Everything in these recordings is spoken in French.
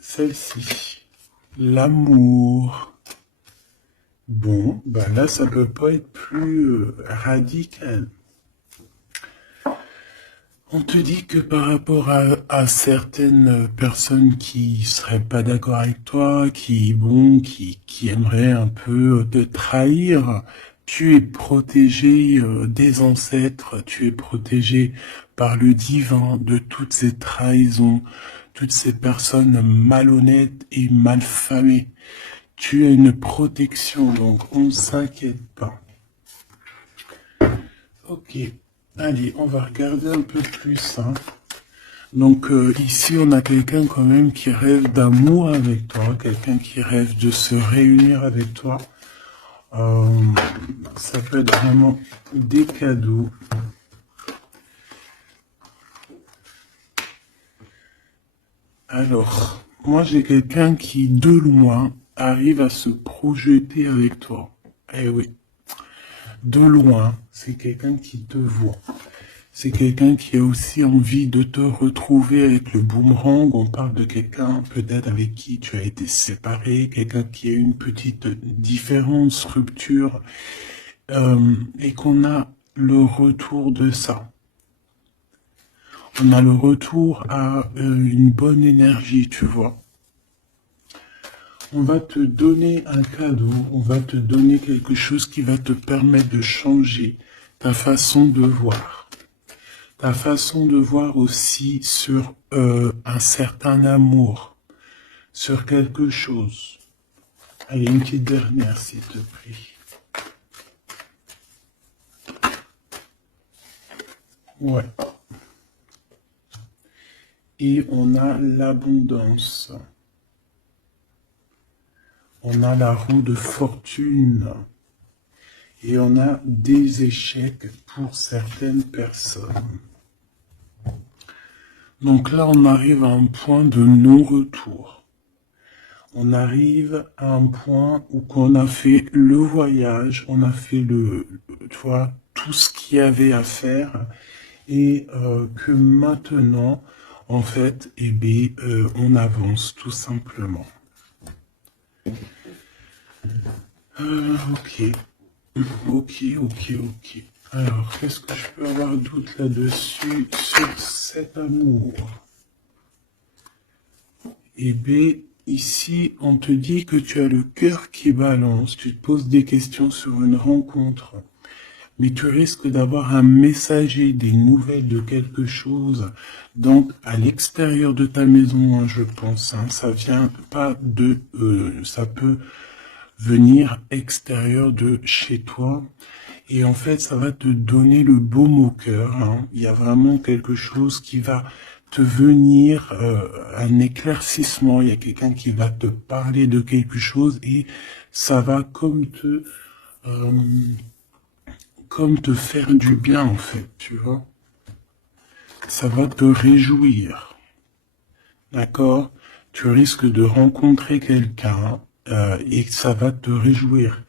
Celle-ci. L'amour. Bon, ben là, ça peut pas être plus radical. On te dit que par rapport à certaines personnes qui seraient pas d'accord avec toi, qui aimeraient un peu te trahir, tu es protégé des ancêtres, tu es protégé par le divin de toutes ces trahisons, toutes ces personnes malhonnêtes et malfamées. Tu as une protection, donc on ne s'inquiète pas. Ok, allez, on va regarder un peu plus, hein. Donc ici, on a quelqu'un quand même qui rêve d'amour avec toi, quelqu'un qui rêve de se réunir avec toi. Ça peut être vraiment des cadeaux. Alors, moi j'ai quelqu'un qui, de loin, arrive à se projeter avec toi. Eh oui, de loin, c'est quelqu'un qui te voit. C'est quelqu'un qui a aussi envie de te retrouver avec le boomerang. On parle de quelqu'un peut-être avec qui tu as été séparé, quelqu'un qui a une petite différence, rupture, et qu'on a le retour de ça. On a le retour à une bonne énergie, tu vois. On va te donner un cadeau, on va te donner quelque chose qui va te permettre de changer ta façon de voir. Ta façon de voir aussi sur un certain amour, sur quelque chose. Allez, une petite dernière, s'il te plaît. Ouais. Et on a l'abondance. On a la roue de fortune. Et on a des échecs pour certaines personnes. Donc là, on arrive à un point de non-retour. On arrive à un point où on a fait le voyage, on a fait tu vois, tout ce qu'il y avait à faire, et que maintenant, en fait, eh bien, on avance tout simplement. Ok, ok. Alors, qu'est-ce que je peux avoir d'autre là-dessus sur cet amour? Eh bien, ici, on te dit que tu as le cœur qui balance, tu te poses des questions sur une rencontre, mais tu risques d'avoir un messager, des nouvelles de quelque chose, donc à l'extérieur de ta maison, hein, je pense, hein, ça vient pas de... ça peut venir extérieur de chez toi, et en fait, ça va te donner le baume au cœur, hein. Il y a vraiment quelque chose qui va te venir, un éclaircissement, il y a quelqu'un qui va te parler de quelque chose et ça va comme te faire du bien en fait, tu vois. Ça va te réjouir, d'accord? Tu risques de rencontrer quelqu'un et ça va te réjouir.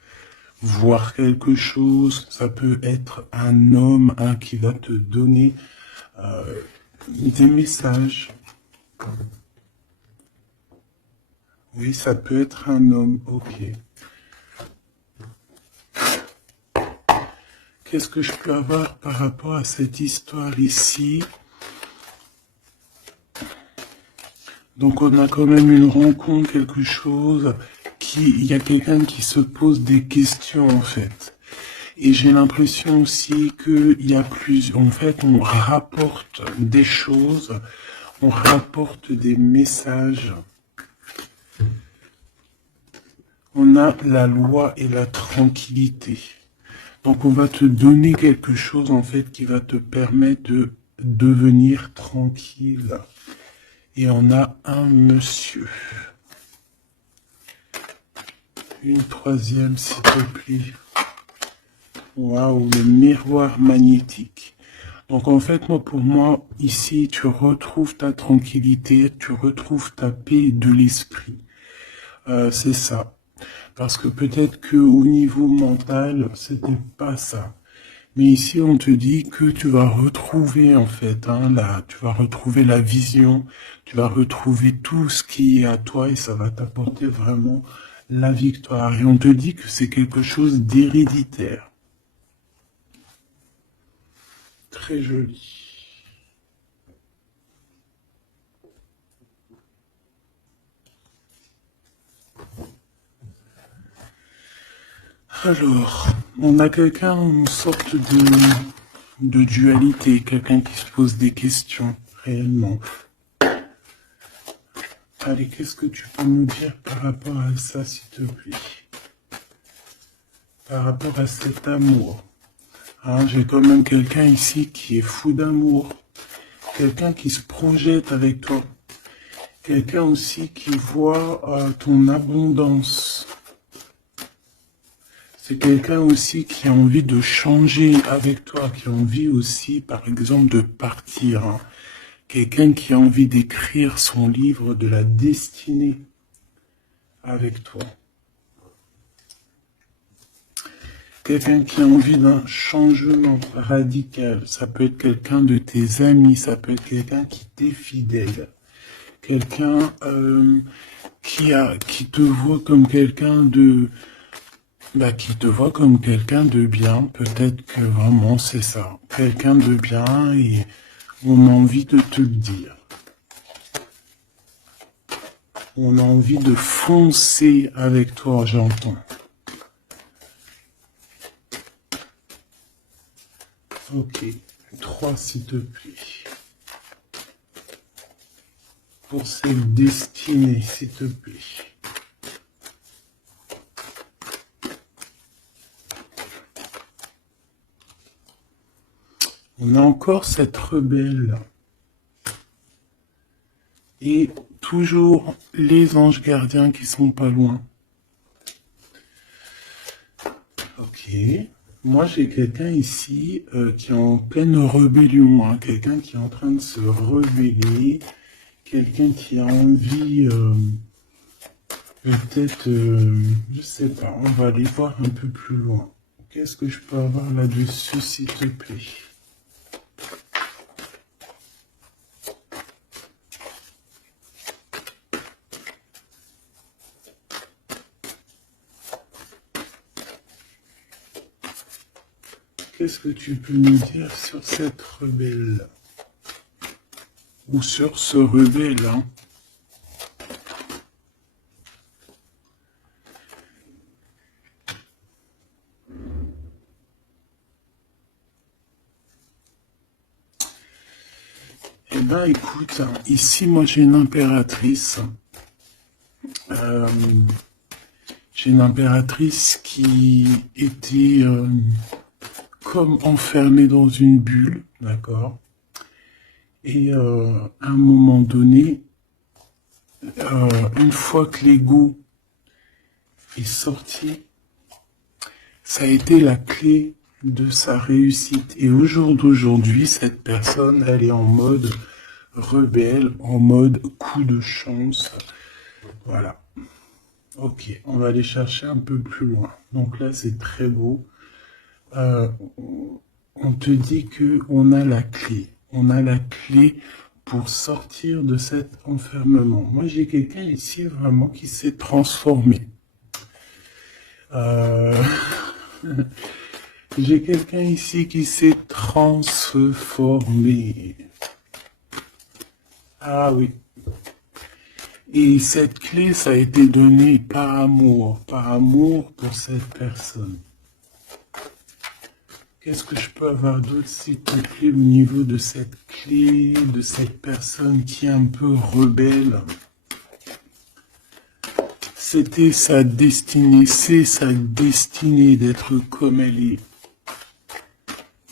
Voir quelque chose, ça peut être un homme qui va te donner des messages. Oui, ça peut être un homme, ok. Qu'est-ce que je peux avoir par rapport à cette histoire ici? Donc on a quand même une rencontre, quelque chose, il y a quelqu'un qui se pose des questions en fait. Et j'ai l'impression aussi qu'il y a en fait, on rapporte des choses, on rapporte des messages. On a la loi et la tranquillité. Donc on va te donner quelque chose en fait qui va te permettre de devenir tranquille. Et on a un monsieur. Une troisième s'il te plaît. Waouh, le miroir magnétique. Donc en fait, pour moi, ici, tu retrouves ta tranquillité, tu retrouves ta paix de l'esprit. C'est ça. Parce que peut-être que au niveau mental, c'était pas ça. Mais ici, on te dit que tu vas retrouver, en fait, hein, tu vas retrouver la vision, tu vas retrouver tout ce qui est à toi et ça va t'apporter vraiment la victoire. Et on te dit que c'est quelque chose d'héréditaire. Très joli. Alors, on a quelqu'un, une sorte de dualité, quelqu'un qui se pose des questions, réellement. Allez, qu'est-ce que tu peux nous dire par rapport à ça, s'il te plaît? Par rapport à cet amour. Hein, j'ai quand même quelqu'un ici qui est fou d'amour. Quelqu'un qui se projette avec toi. Quelqu'un aussi qui voit ton abondance. C'est quelqu'un aussi qui a envie de changer avec toi, qui a envie aussi, par exemple, de partir. Hein. Quelqu'un qui a envie d'écrire son livre de la destinée avec toi. Quelqu'un qui a envie d'un changement radical. Ça peut être quelqu'un de tes amis, ça peut être quelqu'un qui t'est fidèle. Quelqu'un qui te voit comme quelqu'un de... qui te voit comme quelqu'un de bien. Peut-être que vraiment c'est ça. Quelqu'un de bien et on a envie de te le dire. On a envie de foncer avec toi, j'entends. Ok, 3 s'il te plaît. Pour cette destinée, s'il te plaît. On a encore cette rebelle. Et toujours les anges gardiens qui sont pas loin. Ok. Moi, j'ai quelqu'un ici qui est en pleine rébellion. Hein. Quelqu'un qui est en train de se rebeller. Quelqu'un qui a envie, peut-être, je sais pas, on va aller voir un peu plus loin. Qu'est-ce que je peux avoir là-dessus, s'il te plaît? Qu'est-ce que tu peux nous dire sur cette rebelle? Ou sur ce rebelle, hein? Eh ben, écoute, hein, ici, moi, j'ai une impératrice. J'ai une impératrice qui était comme enfermée dans une bulle, d'accord? Et à un moment donné, une fois que l'ego est sorti, ça a été la clé de sa réussite. Et au jour d'aujourd'hui, cette personne, elle est en mode rebelle, en mode coup de chance. Voilà. Ok, on va aller chercher un peu plus loin. Donc là, c'est très beau. On te dit que on a la clé. On a la clé pour sortir de cet enfermement. Moi, j'ai quelqu'un ici vraiment qui s'est transformé. J'ai quelqu'un ici qui s'est transformé. Ah oui. Et cette clé, ça a été donné par amour pour cette personne. Qu'est-ce que je peux avoir d'autre, s'il te plaît, au niveau de cette clé, de cette personne qui est un peu rebelle? C'était sa destinée, c'est sa destinée d'être comme elle est.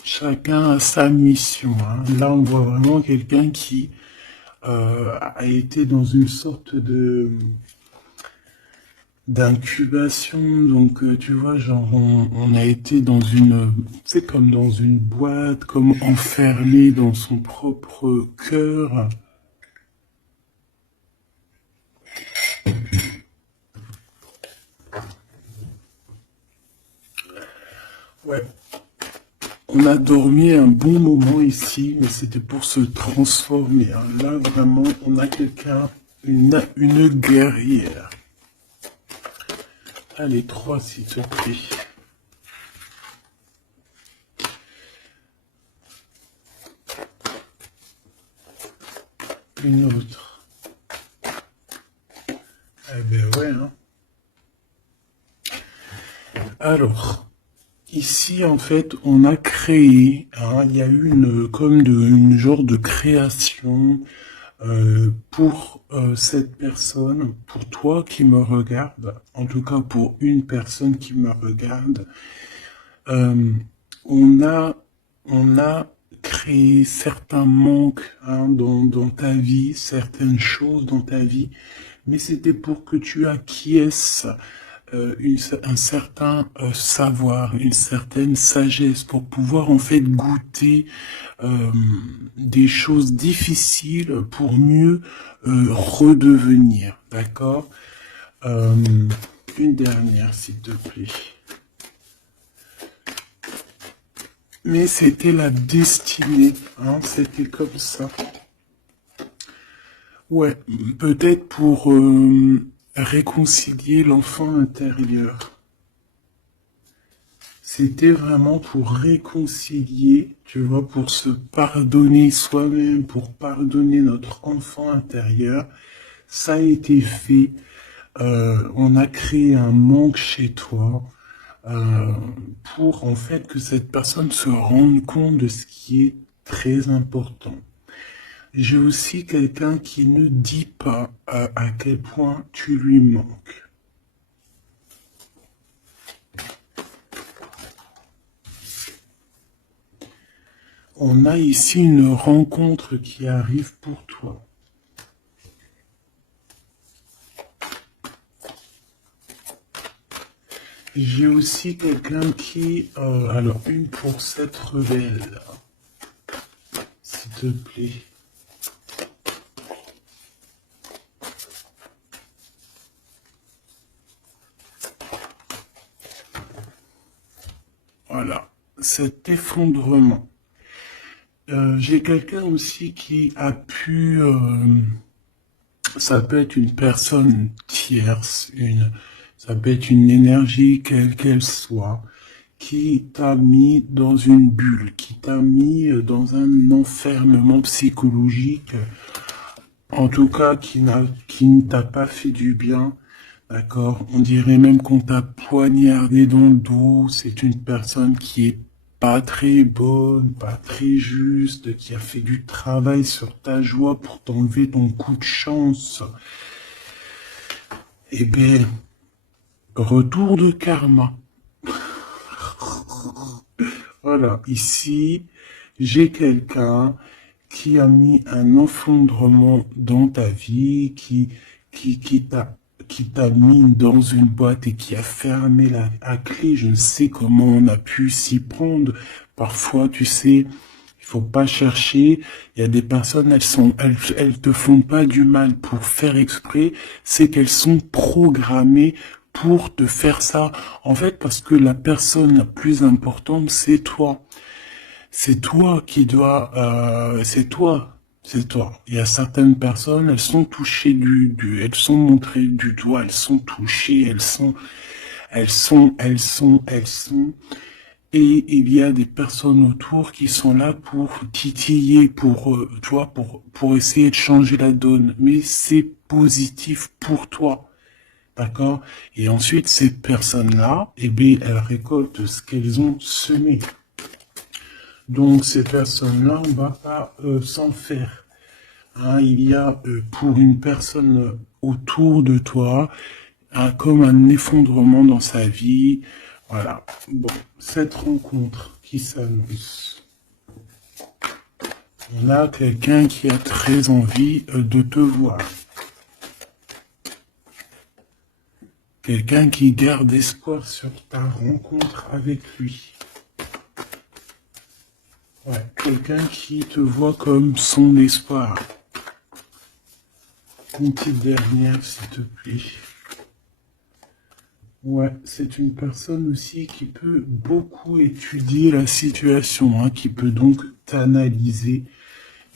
Chacun a sa mission. Hein. Là, on voit vraiment quelqu'un qui a été dans une sorte de d'incubation. Donc, tu vois, genre, on a été dans une, c'est comme dans une boîte, comme enfermé dans son propre cœur. Ouais. On a dormi un bon moment ici, mais c'était pour se transformer. Hein. Là, vraiment, on a quelqu'un, une guerrière. Allez, 3, s'il te plaît. Une autre. Eh ben ouais, hein. Alors... Ici, en fait, on a créé, hein, il y a eu une genre de création pour cette personne, pour toi qui me regarde, en tout cas pour une personne qui me regarde. Euh, on a créé certains manques hein, dans ta vie, certaines choses dans ta vie, mais c'était pour que tu acquiesces un certain savoir, une certaine sagesse pour pouvoir en fait goûter des choses difficiles pour mieux redevenir, d'accord. Une dernière, s'il te plaît. Mais c'était la destinée, hein, c'était comme ça. Ouais, peut-être pour réconcilier l'enfant intérieur. C'était vraiment pour réconcilier, tu vois, pour se pardonner soi-même, pour pardonner notre enfant intérieur. Ça a été fait. On a créé un manque chez toi euh, pour en fait que cette personne se rende compte de ce qui est très important. J'ai aussi quelqu'un qui ne dit pas à quel point tu lui manques. On a ici une rencontre qui arrive pour toi. J'ai aussi quelqu'un qui... alors, une pour cette rebelle. S'il te plaît. Voilà. Cet effondrement. J'ai quelqu'un aussi qui a pu... ça peut être une personne tierce, ça peut être une énergie quelle qu'elle soit, qui t'a mis dans une bulle, qui t'a mis dans un enfermement psychologique, en tout cas qui ne t'a pas fait du bien, d'accord? On dirait même qu'on t'a poignardé dans le dos, c'est une personne qui est pas très bonne, pas très juste, qui a fait du travail sur ta joie pour t'enlever ton coup de chance. Eh bien, retour de karma. Voilà, ici, j'ai quelqu'un qui a mis un effondrement dans ta vie, qui, qui t'a, qui t'a mis dans une boîte et qui a fermé la clé. Je ne sais comment on a pu s'y prendre. Parfois, tu sais, il faut pas chercher. Il y a des personnes, elles te font pas du mal pour faire exprès. C'est qu'elles sont programmées pour te faire ça. En fait, parce que la personne la plus importante, c'est toi. C'est toi qui dois, c'est toi. C'est toi. Il y a certaines personnes, elles sont touchées elles sont montrées du doigt, elles sont touchées, elles sont. Et il y a des personnes autour qui sont là pour titiller, tu vois, pour essayer de changer la donne. Mais c'est positif pour toi. D'accord? Et ensuite, ces personnes-là, eh bien, elles récoltent ce qu'elles ont semé. Donc, ces personnes-là, on va pas s'en faire. Hein, il y a pour une personne autour de toi, comme un effondrement dans sa vie. Voilà. Bon, cette rencontre qui s'annonce. On a quelqu'un qui a très envie de te voir. Quelqu'un qui garde espoir sur ta rencontre avec lui. Ouais, quelqu'un qui te voit comme son espoir. Une petite dernière, s'il te plaît. Ouais, c'est une personne aussi qui peut beaucoup étudier la situation, hein, qui peut donc t'analyser.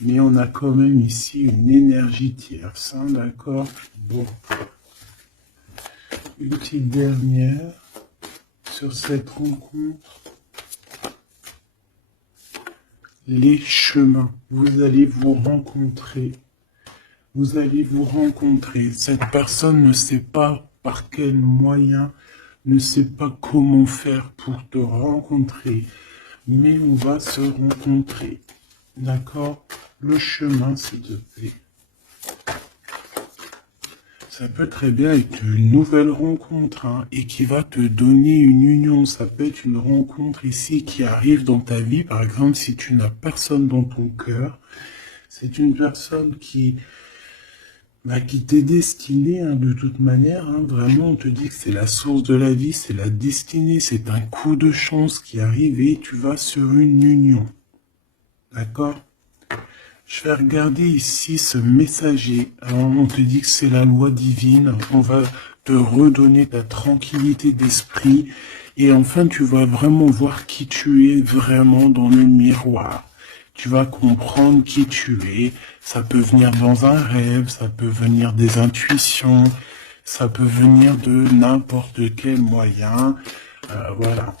Mais on a quand même ici une énergie tierce, hein, d'accord? Bon, une petite dernière sur cette rencontre. Les chemins. Vous allez vous rencontrer. Vous allez vous rencontrer. Cette personne ne sait pas par quel moyen, ne sait pas comment faire pour te rencontrer, mais on va se rencontrer. D'accord? Le chemin, s'il te plaît. Ça peut très bien être une nouvelle rencontre, hein, et qui va te donner une union. Ça peut être une rencontre ici qui arrive dans ta vie. Par exemple, si tu n'as personne dans ton cœur, c'est une personne qui t'est destinée, hein, de toute manière. Hein, vraiment, on te dit que c'est la source de la vie, c'est la destinée, c'est un coup de chance qui arrive et tu vas sur une union. D'accord? Je vais regarder ici ce messager. Alors, on te dit que c'est la loi divine. On va te redonner ta tranquillité d'esprit. Et enfin, tu vas vraiment voir qui tu es vraiment dans le miroir. Tu vas comprendre qui tu es. Ça peut venir dans un rêve, ça peut venir des intuitions, ça peut venir de n'importe quel moyen. Voilà.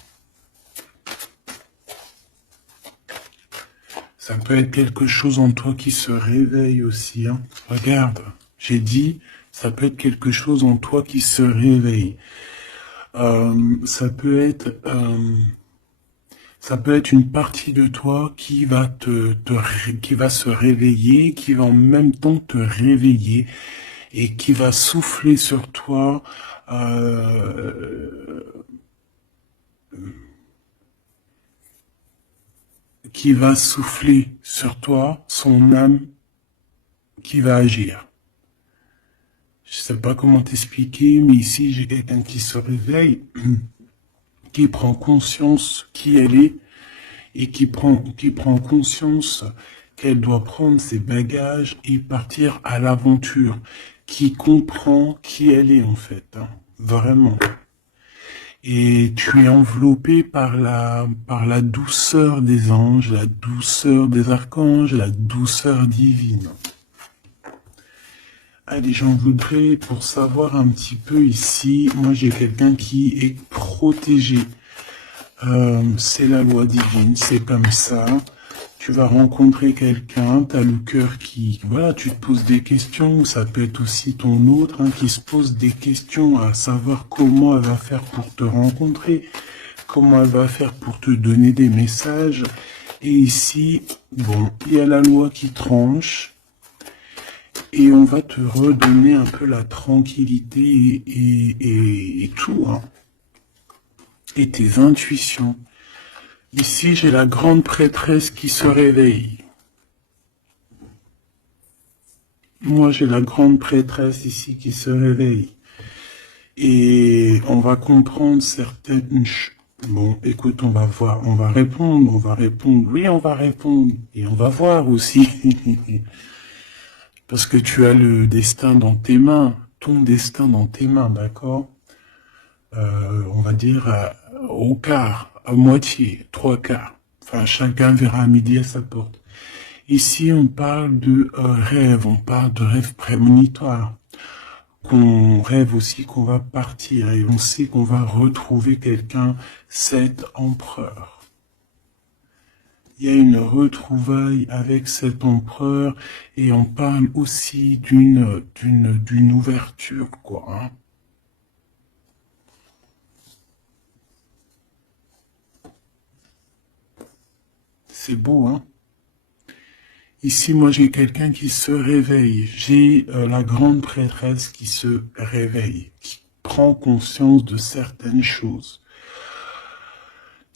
Ça peut être quelque chose en toi qui se réveille aussi, hein. Regarde, j'ai dit, ça peut être quelque chose en toi qui se réveille. Ça peut être, une partie de toi qui va qui va se réveiller, qui va en même temps te réveiller et qui va souffler sur toi. Qui va souffler sur toi son âme qui va agir. Je sais pas comment t'expliquer, mais ici j'ai quelqu'un qui se réveille, qui prend conscience qui elle est et qui prend conscience qu'elle doit prendre ses bagages et partir à l'aventure, qui comprend qui elle est en fait, hein, vraiment. Et tu es enveloppé par la douceur des anges, la douceur des archanges, la douceur divine. Allez, j'en voudrais pour savoir un petit peu ici. Moi, j'ai quelqu'un qui est protégé. C'est la loi divine, c'est comme ça. Tu vas rencontrer quelqu'un, tu as le cœur qui... Voilà, tu te poses des questions. Ça peut être aussi ton autre, hein, qui se pose des questions à savoir comment elle va faire pour te rencontrer, comment elle va faire pour te donner des messages. Et ici, bon, il y a la loi qui tranche. Et on va te redonner un peu la tranquillité et tout, hein. Et tes intuitions. Ici, j'ai la grande prêtresse qui se réveille. Moi, j'ai la grande prêtresse ici qui se réveille. Et on va comprendre certaines choses. Bon, écoute, on va voir, on va répondre, oui, on va répondre. Et on va voir aussi. Parce que tu as le destin dans tes mains, ton destin dans tes mains, d'accord? On va dire au quart, à moitié, trois quarts. Enfin, chacun verra à midi à sa porte. Ici, on parle de rêve, on parle de rêve prémonitoire. Qu'on rêve aussi qu'on va partir et on sait qu'on va retrouver quelqu'un, cet empereur. Il y a une retrouvaille avec cet empereur et on parle aussi d'une ouverture, quoi, hein. C'est beau, hein? Ici, moi, j'ai quelqu'un qui se réveille. J'ai la grande prêtresse qui se réveille, qui prend conscience de certaines choses.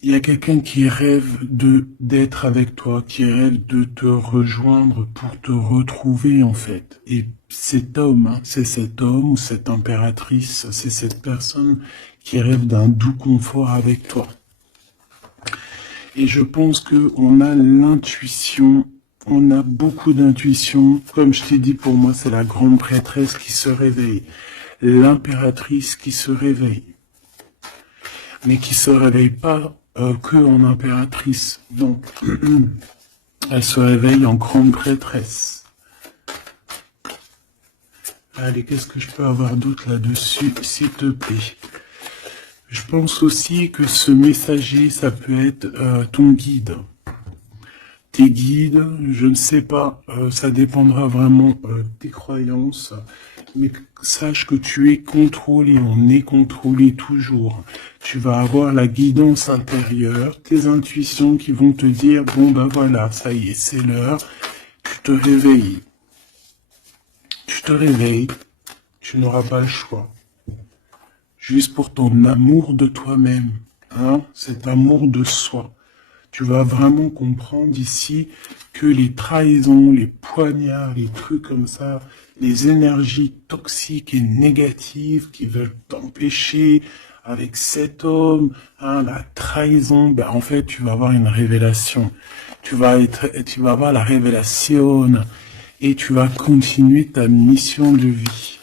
Il y a quelqu'un qui rêve d'être avec toi, qui rêve de te rejoindre pour te retrouver, en fait. Et cet homme, hein, c'est cet homme ou cette impératrice, c'est cette personne qui rêve d'un doux confort avec toi. Et je pense que on a l'intuition, on a beaucoup d'intuition. Comme je t'ai dit, pour moi, c'est la grande prêtresse qui se réveille, l'impératrice qui se réveille. mais qui se réveille pas que en impératrice. Donc, elle se réveille en grande prêtresse. Allez, qu'est-ce que je peux avoir d'autre là-dessus, s'il te plaît? Je pense aussi que ce messager, ça peut être ton guide. Tes guides, je ne sais pas, ça dépendra vraiment de tes croyances, mais sache que tu es contrôlé, on est contrôlé toujours. Tu vas avoir la guidance intérieure, tes intuitions qui vont te dire, bon ben voilà, ça y est, c'est l'heure, tu te réveilles. Tu te réveilles, tu n'auras pas le choix. Juste pour ton amour de toi-même, hein, cet amour de soi. Tu vas vraiment comprendre ici que les trahisons, les poignards, les trucs comme ça, les énergies toxiques et négatives qui veulent t'empêcher avec cet homme, hein, la trahison, ben en fait tu vas avoir une révélation. Tu vas avoir la révélation et tu vas continuer ta mission de vie.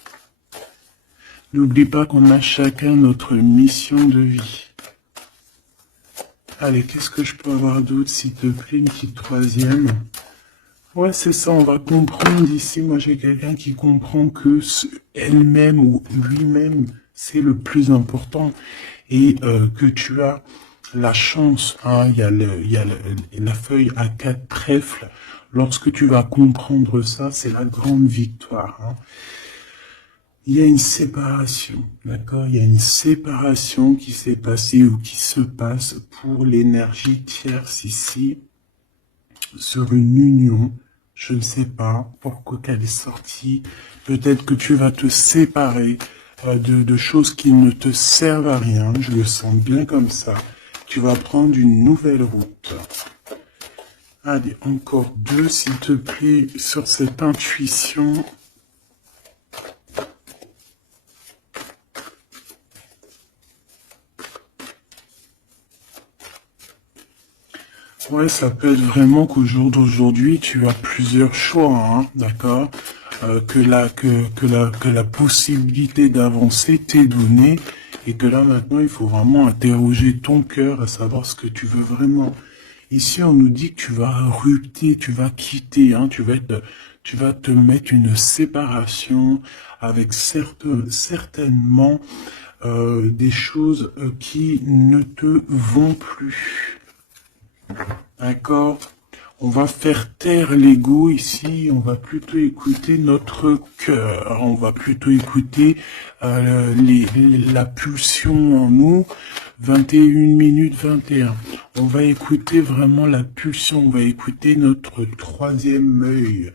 N'oublie pas qu'on a chacun notre mission de vie. Allez, qu'est-ce que je peux avoir d'autre, s'il te plaît, une petite troisième. Ouais, c'est ça, on va comprendre ici. Moi, j'ai quelqu'un qui comprend que elle-même ou lui-même, c'est le plus important. Et que tu as la chance, hein, il y a la feuille à 4 trèfles. Lorsque tu vas comprendre ça, c'est la grande victoire. Hein. Il y a une séparation, d'accord? Il y a une séparation qui s'est passée ou qui se passe pour l'énergie tierce ici, sur une union. Je ne sais pas pourquoi qu'elle est sortie. Peut-être que tu vas te séparer de choses qui ne te servent à rien. Je le sens bien comme ça. Tu vas prendre une nouvelle route. Allez, encore deux, s'il te plaît, sur cette intuition. Ouais, ça peut être vraiment qu'au jour d'aujourd'hui, tu as plusieurs choix, hein, d'accord, que la possibilité d'avancer t'est donnée et que là maintenant il faut vraiment interroger ton cœur à savoir ce que tu veux vraiment. Ici on nous dit que tu vas rupter, tu vas quitter, hein, tu vas te mettre une séparation avec certainement des choses qui ne te vont plus. D'accord? On va faire taire l'ego ici, on va plutôt écouter notre cœur, on va plutôt écouter la pulsion en nous, 21 minutes 21. On va écouter vraiment la pulsion, on va écouter notre troisième œil.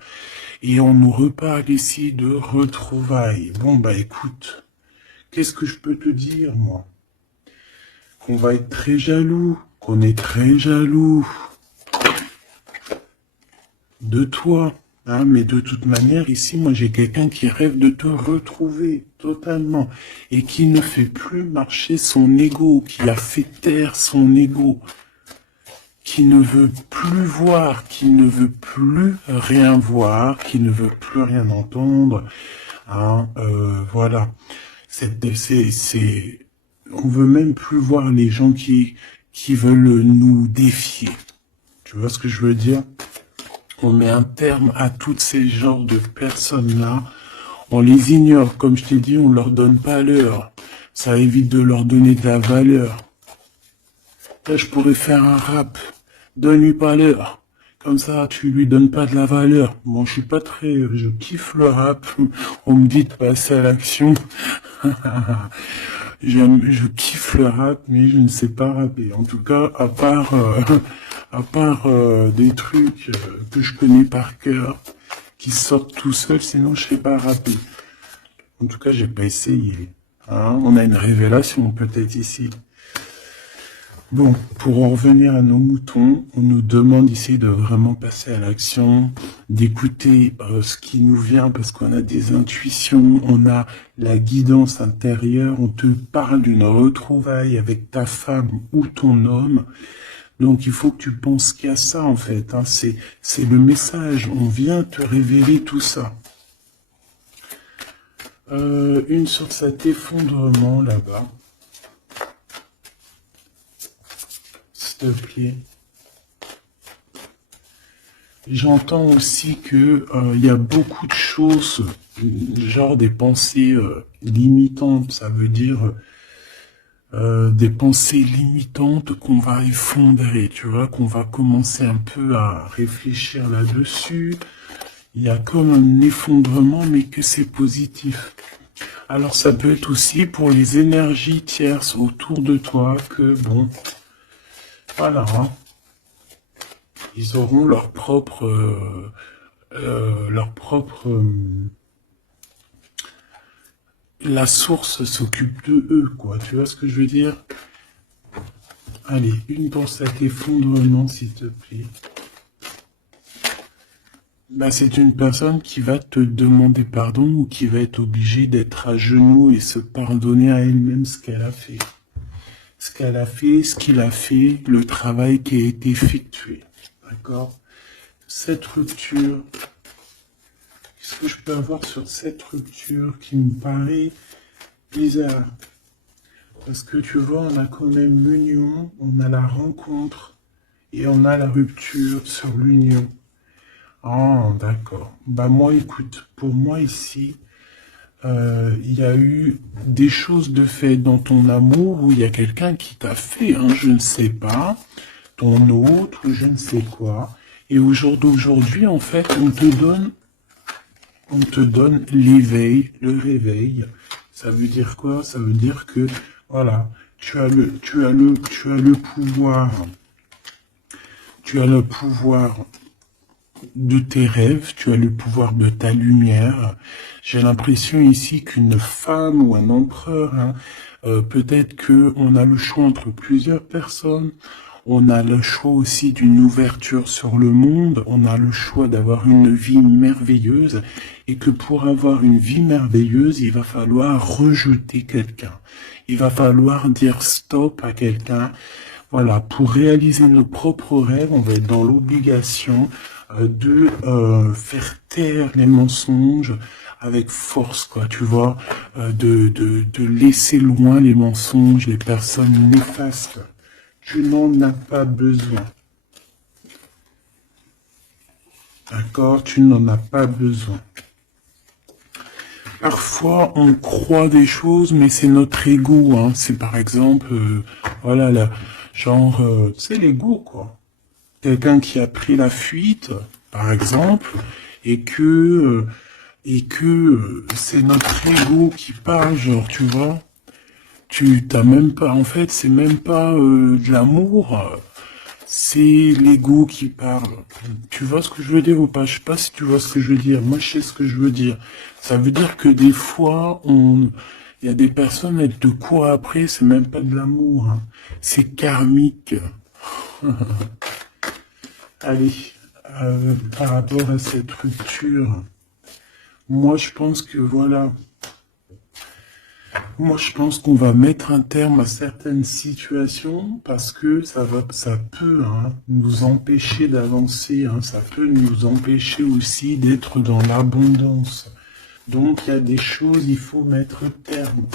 Et on nous reparle ici de retrouvailles. Bon bah écoute, qu'est-ce que je peux te dire moi? Qu'on va être très jaloux, qu'on est très jaloux de toi, hein, mais de toute manière, ici, moi, j'ai quelqu'un qui rêve de te retrouver totalement et qui ne fait plus marcher son ego, qui a fait taire son ego, qui ne veut plus voir, qui ne veut plus rien voir, qui ne veut plus rien entendre, hein, voilà. On veut même plus voir les gens qui veulent nous défier. Tu vois ce que je veux dire? On met un terme à tous ces genres de personnes-là. On les ignore, comme je t'ai dit, on leur donne pas l'heure. Ça évite de leur donner de la valeur. Là, je pourrais faire un rap. Donne-lui pas l'heure. Comme ça, tu lui donnes pas de la valeur. Bon, je suis pas très... Je kiffe le rap. On me dit de passer à l'action. Je kiffe le rap, mais je ne sais pas rapper. En tout cas, à part des trucs que je connais par cœur, qui sortent tout seuls, sinon je sais pas rapper. En tout cas, j'ai pas essayé. Hein, on a une révélation peut-être ici. Bon, pour en revenir à nos moutons, on nous demande ici de vraiment passer à l'action, d'écouter ce qui nous vient parce qu'on a des intuitions, on a la guidance intérieure, on te parle d'une retrouvaille avec ta femme ou ton homme. Donc il faut que tu penses qu'à ça en fait, hein. C'est le message, on vient te révéler tout ça. Une sur cet effondrement là-bas. te plaît. J'entends aussi que il y a beaucoup de choses, genre des pensées limitantes. Ça veut dire des pensées limitantes qu'on va effondrer, tu vois, qu'on va commencer un peu à réfléchir là-dessus. Il y a comme un effondrement, mais que c'est positif. Alors ça peut être aussi pour les énergies tierces autour de toi que, bon, voilà, hein, ils auront la source s'occupe de eux, quoi. Tu vois ce que je veux dire? Allez, une pour cet effondrement, s'il te plaît. Bah, c'est une personne qui va te demander pardon ou qui va être obligée d'être à genoux et se pardonner à elle-même ce qu'elle a fait. Ce qu'elle a fait, ce qu'il a fait, le travail qui a été effectué. D'accord? Cette rupture, qu'est-ce que je peux avoir sur cette rupture qui me paraît bizarre? Parce que tu vois, on a quand même l'union, on a la rencontre et on a la rupture sur l'union. Ah, d'accord. Bah moi, écoute, pour moi ici, il y a eu des choses de fait dans ton amour où il y a quelqu'un qui t'a fait, hein, je ne sais pas, ton autre, je ne sais quoi. Et au jour d'aujourd'hui, en fait, on te donne l'éveil, le réveil. Ça veut dire quoi? Ça veut dire que, voilà, tu as le pouvoir, tu as le pouvoir de tes rêves, tu as le pouvoir de ta lumière. J'ai l'impression ici qu'une femme ou un empereur, hein, peut-être que on a le choix entre plusieurs personnes. On a le choix aussi d'une ouverture sur le monde. On a le choix d'avoir une vie merveilleuse. Et que pour avoir une vie merveilleuse, il va falloir rejeter quelqu'un. Il va falloir dire stop à quelqu'un. Voilà, pour réaliser nos propres rêves, on va être dans l'obligation de faire taire les mensonges avec force, quoi, tu vois, de laisser loin les mensonges, les personnes néfastes. Tu n'en as pas besoin. D'accord? Tu n'en as pas besoin. Parfois, on croit des choses, mais c'est notre ego, hein. C'est par exemple, voilà, là, genre, c'est l'ego, quoi. Quelqu'un qui a pris la fuite, par exemple, et que c'est notre ego qui parle, genre, tu vois, tu t'as même pas, en fait, c'est même pas de l'amour, c'est l'ego qui parle. Tu vois ce que je veux dire ou pas? Je sais pas si tu vois ce que je veux dire. Moi, je sais ce que je veux dire. Ça veut dire que des fois, il y a des personnes, elles te courent après, c'est même pas de l'amour, hein. C'est karmique. Allez, par rapport à cette rupture, moi je pense que voilà, moi je pense qu'on va mettre un terme à certaines situations parce que ça peut hein, nous empêcher d'avancer, hein, ça peut nous empêcher aussi d'être dans l'abondance. Donc il y a des choses, il faut mettre terme.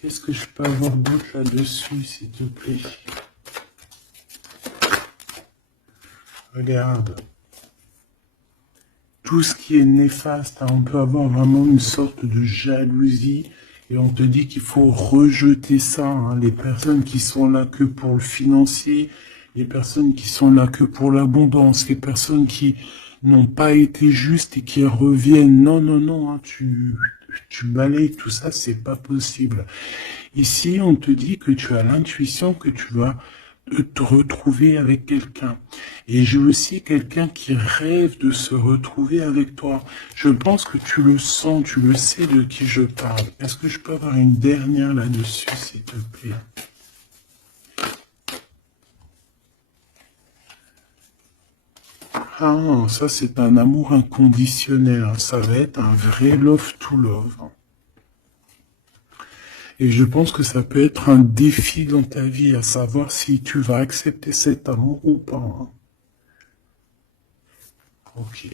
Qu'est-ce que je peux avoir d'autre là-dessus, s'il te plaît? Regarde. Tout ce qui est néfaste, hein, on peut avoir vraiment une sorte de jalousie et on te dit qu'il faut rejeter ça, hein, les personnes qui sont là que pour le financier, les personnes qui sont là que pour l'abondance, les personnes qui n'ont pas été justes et qui reviennent. Non, non, non, hein, tu balayes tout ça, c'est pas possible. Ici, on te dit que tu as l'intuition que tu vas te retrouver avec quelqu'un. Et j'ai aussi quelqu'un qui rêve de se retrouver avec toi. Je pense que tu le sens, tu le sais de qui je parle. Est-ce que je peux avoir une dernière là-dessus, s'il te plaît? Ah, ça c'est un amour inconditionnel. Ça va être un vrai love to love. Et je pense que ça peut être un défi dans ta vie, à savoir si tu vas accepter cet amour ou pas, hein. Ok,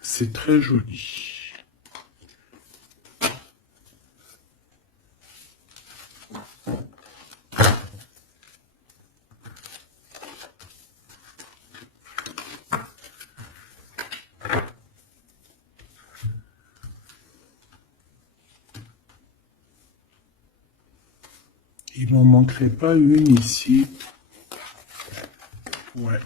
c'est très joli. Il m'en manquerait pas une ici. Ouais.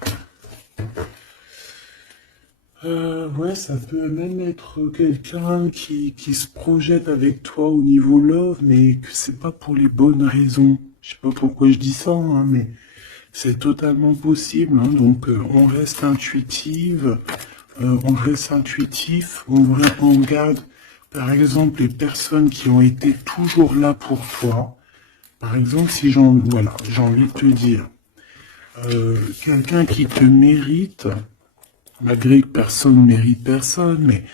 Ouais, ça peut même être quelqu'un qui se projette avec toi au niveau love, mais que c'est pas pour les bonnes raisons. Je sais pas pourquoi je dis ça, hein, mais c'est totalement possible. Hein. Donc, on reste intuitive, on reste intuitif, on regarde, par exemple, les personnes qui ont été toujours là pour toi. Par exemple, si voilà, j'ai envie de te dire, quelqu'un qui te mérite, malgré que personne ne mérite personne, mais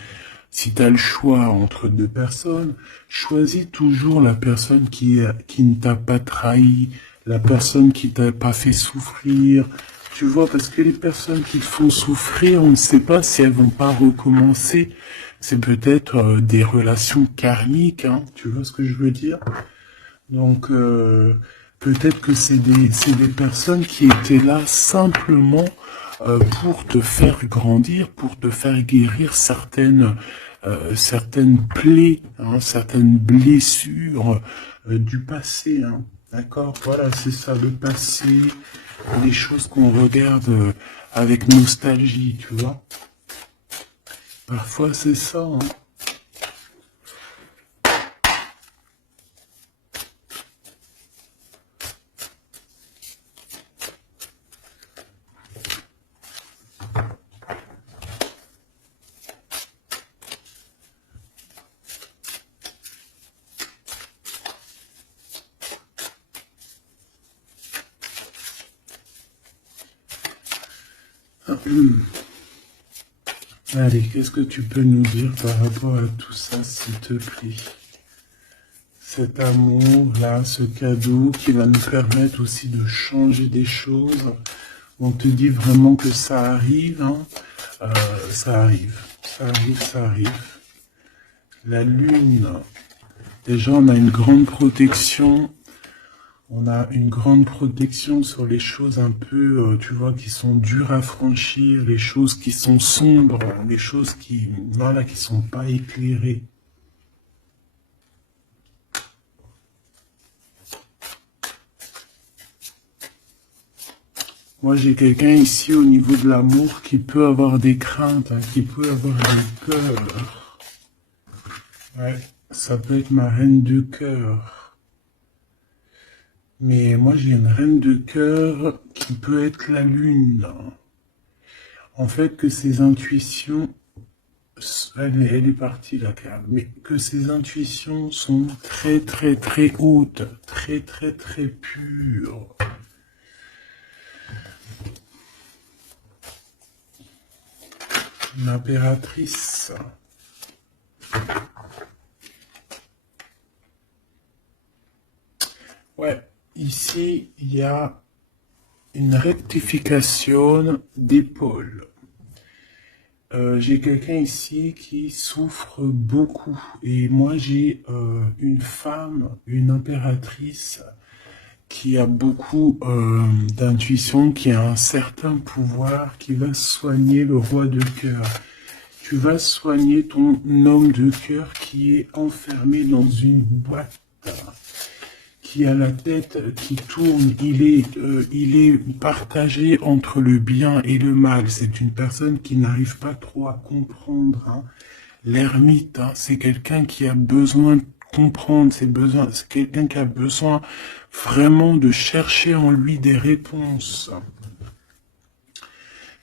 si tu as le choix entre deux personnes, choisis toujours la personne qui ne t'a pas trahi, la personne qui t'a pas fait souffrir. Tu vois, parce que les personnes qui te font souffrir, on ne sait pas si elles vont pas recommencer. C'est peut-être des relations karmiques, hein, tu vois ce que je veux dire? Donc, peut-être que c'est des personnes qui étaient là simplement pour te faire grandir, pour te faire guérir certaines plaies, hein, certaines blessures du passé. Hein. D'accord? Voilà, c'est ça, le passé, les choses qu'on regarde avec nostalgie, tu vois. Parfois, c'est ça. Hein. Allez, qu'est-ce que tu peux nous dire par rapport à tout ça, s'il te plaît? Cet amour-là, ce cadeau qui va nous permettre aussi de changer des choses. On te dit vraiment que ça arrive, hein? Ça arrive, ça arrive, ça arrive. La lune, déjà on a une grande protection. On a une grande protection sur les choses un peu, tu vois, qui sont dures à franchir, les choses qui sont sombres, les choses qui, voilà, qui sont pas éclairées. Moi, j'ai quelqu'un ici au niveau de l'amour qui peut avoir des craintes, hein, qui peut avoir un cœur. Ouais, ça peut être ma reine de cœur. Mais moi, j'ai une reine de cœur qui peut être la lune. En fait, que ses intuitions, elle est partie la carte, mais que ses intuitions sont très très très hautes, très très très pures. L'impératrice. Ouais, ici, il y a une rectification d'épaule. J'ai quelqu'un ici qui souffre beaucoup. Et moi, j'ai une femme, une impératrice, qui a beaucoup d'intuition, qui a un certain pouvoir, qui va soigner le roi de cœur. Tu vas soigner ton homme de cœur qui est enfermé dans une boîte, qui a la tête qui tourne, il est partagé entre le bien et le mal. C'est une personne qui n'arrive pas trop à comprendre. Hein. L'ermite, hein, c'est quelqu'un qui a besoin de comprendre ses besoins. C'est quelqu'un qui a besoin vraiment de chercher en lui des réponses.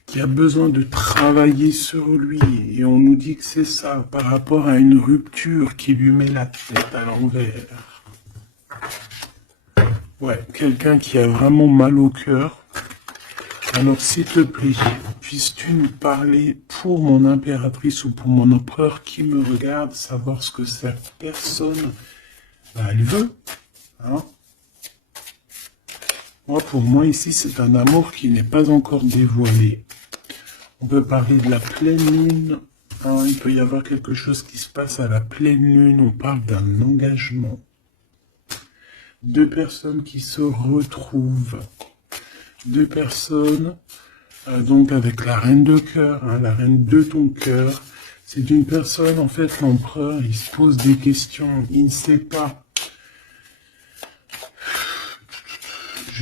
Qui a besoin de travailler sur lui. Et on nous dit que c'est ça, par rapport à une rupture qui lui met la tête à l'envers. Ouais, quelqu'un qui a vraiment mal au cœur. Alors, s'il te plaît, puisses-tu nous parler pour mon impératrice ou pour mon empereur qui me regarde, savoir ce que cette personne, elle veut, hein? Moi, pour moi, ici, c'est un amour qui n'est pas encore dévoilé. On peut parler de la pleine lune. Hein, il peut y avoir quelque chose qui se passe à la pleine lune. On parle d'un engagement. Deux personnes qui se retrouvent. Deux personnes, donc avec la reine de cœur, hein, la reine de ton cœur. C'est une personne, en fait, l'empereur, il se pose des questions. Il ne sait pas.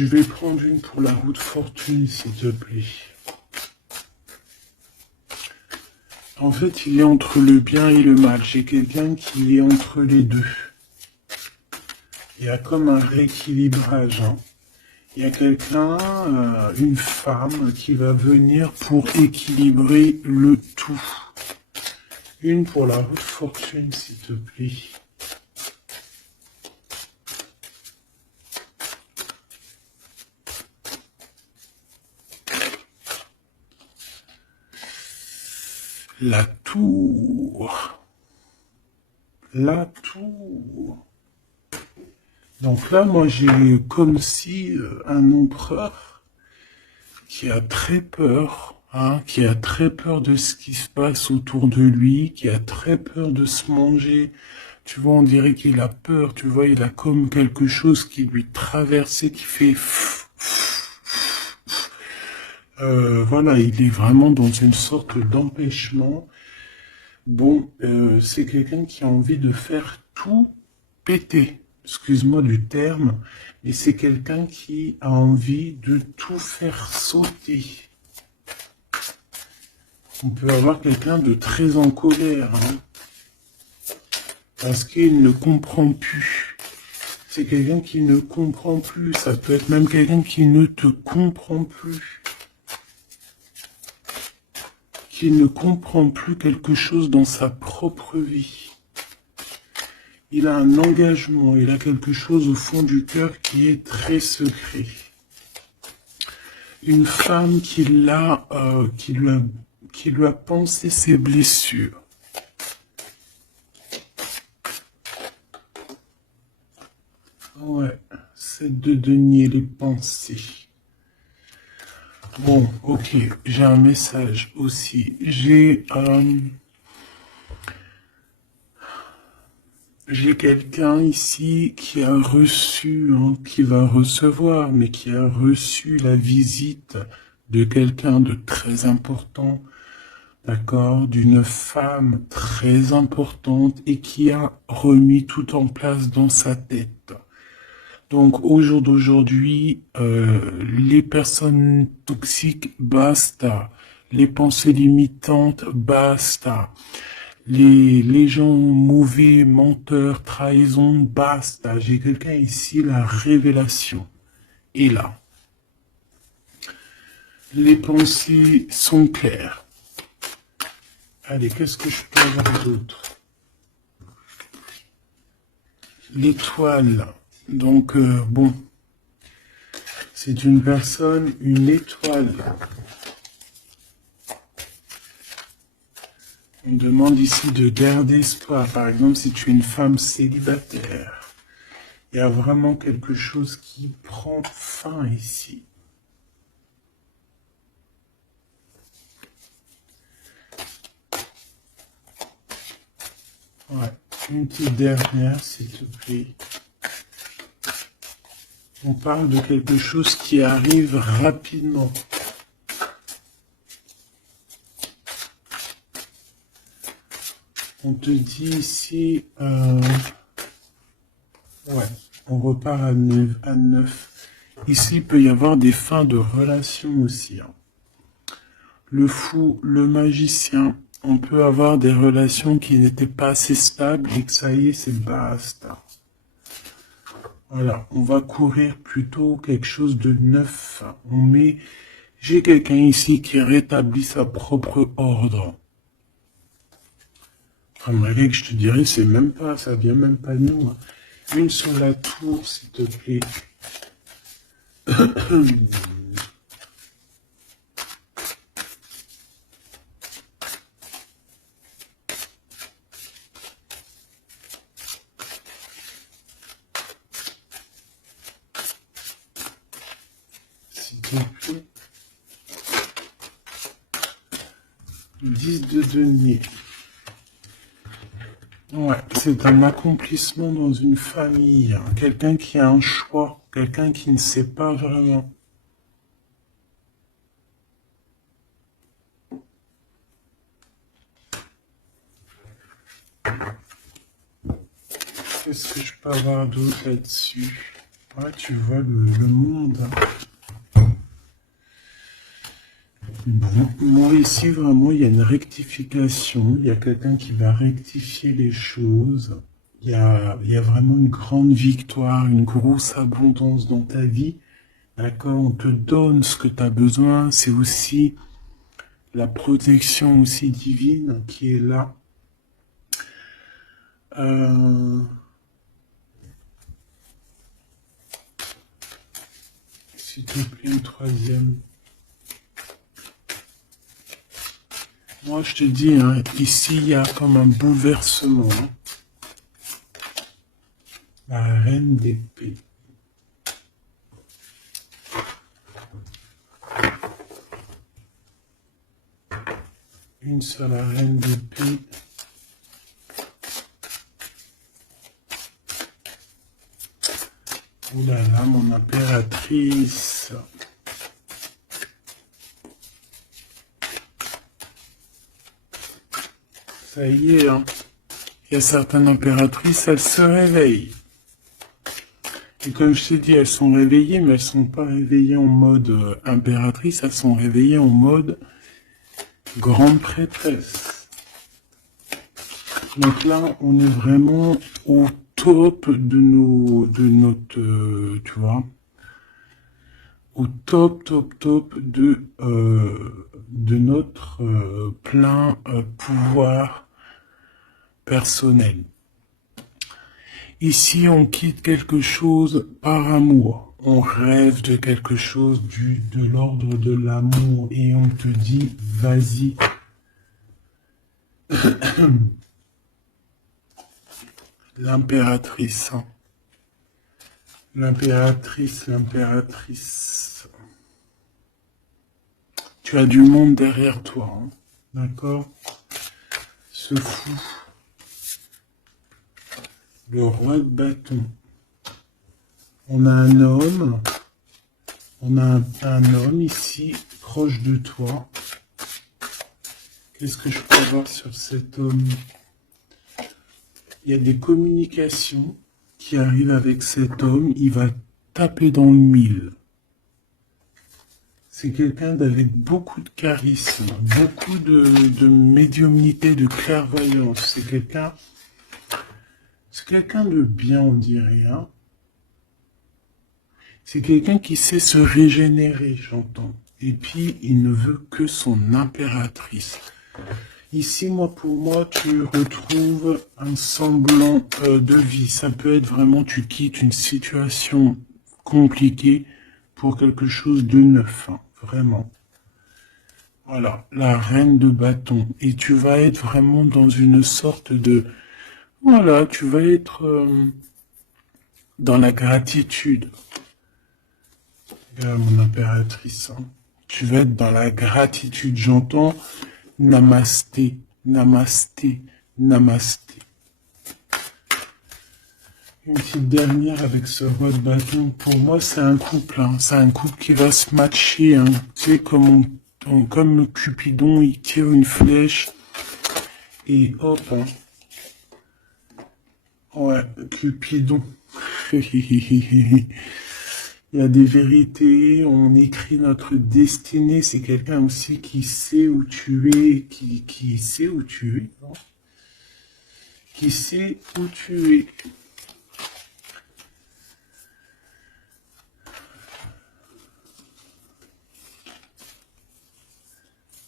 Je vais prendre une pour la roue de fortune, s'il te plaît. En fait, il est entre le bien et le mal. J'ai quelqu'un qui est entre les deux. Il y a comme un rééquilibrage. Hein. Il y a quelqu'un, une femme, qui va venir pour équilibrer le tout. Une pour la roue de fortune, s'il te plaît. La tour. La tour. Donc là, moi, j'ai comme si un empereur qui a très peur, hein, qui a très peur de ce qui se passe autour de lui, qui a très peur de se manger. Tu vois, on dirait qu'il a peur, tu vois, il a comme quelque chose qui lui traverse, qui fait... voilà, il est vraiment dans une sorte d'empêchement. Bon, c'est quelqu'un qui a envie de faire tout péter. Excuse-moi du terme, mais c'est quelqu'un qui a envie de tout faire sauter. On peut avoir quelqu'un de très en colère, hein, parce qu'il ne comprend plus. C'est quelqu'un qui ne comprend plus. Ça peut être même quelqu'un qui ne te comprend plus. Qui ne comprend plus quelque chose dans sa propre vie. Il a un engagement, il a quelque chose au fond du cœur qui est très secret. Une femme qui lui a pensé ses blessures. Ouais, c'est de denier les pensées. Bon, ok, j'ai un message aussi. J'ai quelqu'un ici qui a reçu, hein, qui va recevoir, mais qui a reçu la visite de quelqu'un de très important, d'accord, d'une femme très importante et qui a remis tout en place dans sa tête. Donc au jour d'aujourd'hui, les personnes toxiques, basta. Les pensées limitantes, basta. Les gens mauvais, menteurs, trahison, basta. J'ai quelqu'un ici, la révélation est là. Les pensées sont claires. Allez, qu'est-ce que je peux avoir d'autre? L'étoile. Donc, bon, c'est une personne, une étoile. On demande ici de garder espoir. Par exemple, si tu es une femme célibataire, il y a vraiment quelque chose qui prend fin ici. Ouais, une petite dernière, s'il te plaît. On parle de quelque chose qui arrive rapidement. On te dit ici, ouais, on repart à 9. Ici, il peut y avoir des fins de relations aussi. Hein. Le fou, le magicien, on peut avoir des relations qui n'étaient pas assez stables et que ça y est, c'est basta. Voilà, on va courir plutôt quelque chose de neuf. J'ai quelqu'un ici qui rétablit sa propre ordre. Malgré que je te dirais, c'est même pas, ça vient même pas de nous. Hein. Une sur la tour, s'il te plaît. S'il te plaît. 10 de denier. Ouais, c'est un accomplissement dans une famille. Hein. Quelqu'un qui a un choix. Quelqu'un qui ne sait pas vraiment. Qu'est-ce que je peux avoir d'autre là-dessus? Ouais, tu vois le monde. Bon, moi ici, vraiment, il y a une rectification. Il y a quelqu'un qui va rectifier les choses. Il y a vraiment une grande victoire, une grosse abondance dans ta vie. D'accord? On te donne ce que tu as besoin. C'est aussi la protection aussi divine qui est là. S'il te plaît, un troisième. Moi, je te dis, hein, ici, il y a comme un bouleversement. La reine d'épée. Une seule reine d'épée. Ouh là là, mon impératrice. Ça y est, hein. Il y a certaines impératrices, elles se réveillent. Et comme je t'ai dit, elles sont réveillées, mais elles sont pas réveillées en mode impératrice, elles sont réveillées en mode grande prêtresse. Donc là, on est vraiment au top de notre, tu vois, au top de notre plein pouvoir personnel. Ici, on quitte quelque chose par amour. On rêve de quelque chose de l'ordre de l'amour et on te dit, vas-y. L'impératrice. Hein. L'impératrice. Tu as du monde derrière toi. Hein. D'accord? Ce fou. Le roi de bâton. On a un homme. On a un homme ici, proche de toi. Qu'est-ce que je peux voir sur cet homme? Il y a des communications qui arrivent avec cet homme. Il va taper dans le mille. C'est quelqu'un d'avec beaucoup de charisme, beaucoup de médiumnité, de clairvoyance. C'est quelqu'un de bien, on dirait. Hein. C'est quelqu'un qui sait se régénérer, j'entends. Et puis, il ne veut que son impératrice. Ici, pour moi, tu retrouves un semblant de vie. Ça peut être vraiment, tu quittes une situation compliquée pour quelque chose de neuf, hein, vraiment. Voilà, la reine de bâton. Et tu vas être vraiment dans une sorte de... Voilà, tu vas être dans la gratitude. Regarde mon impératrice. Hein. Tu vas être dans la gratitude. J'entends namasté, namasté, namasté. Une petite dernière avec ce roi de bâton. Pour moi, c'est un couple. Hein. C'est un couple qui va se matcher. Hein. Tu sais, comme Cupidon, il tire une flèche. Et hop. Hein. Ouais, Cupidon. Il y a des vérités, on écrit notre destinée. C'est quelqu'un aussi qui sait où tu es, qui sait où tu es. Non, qui sait où tu es.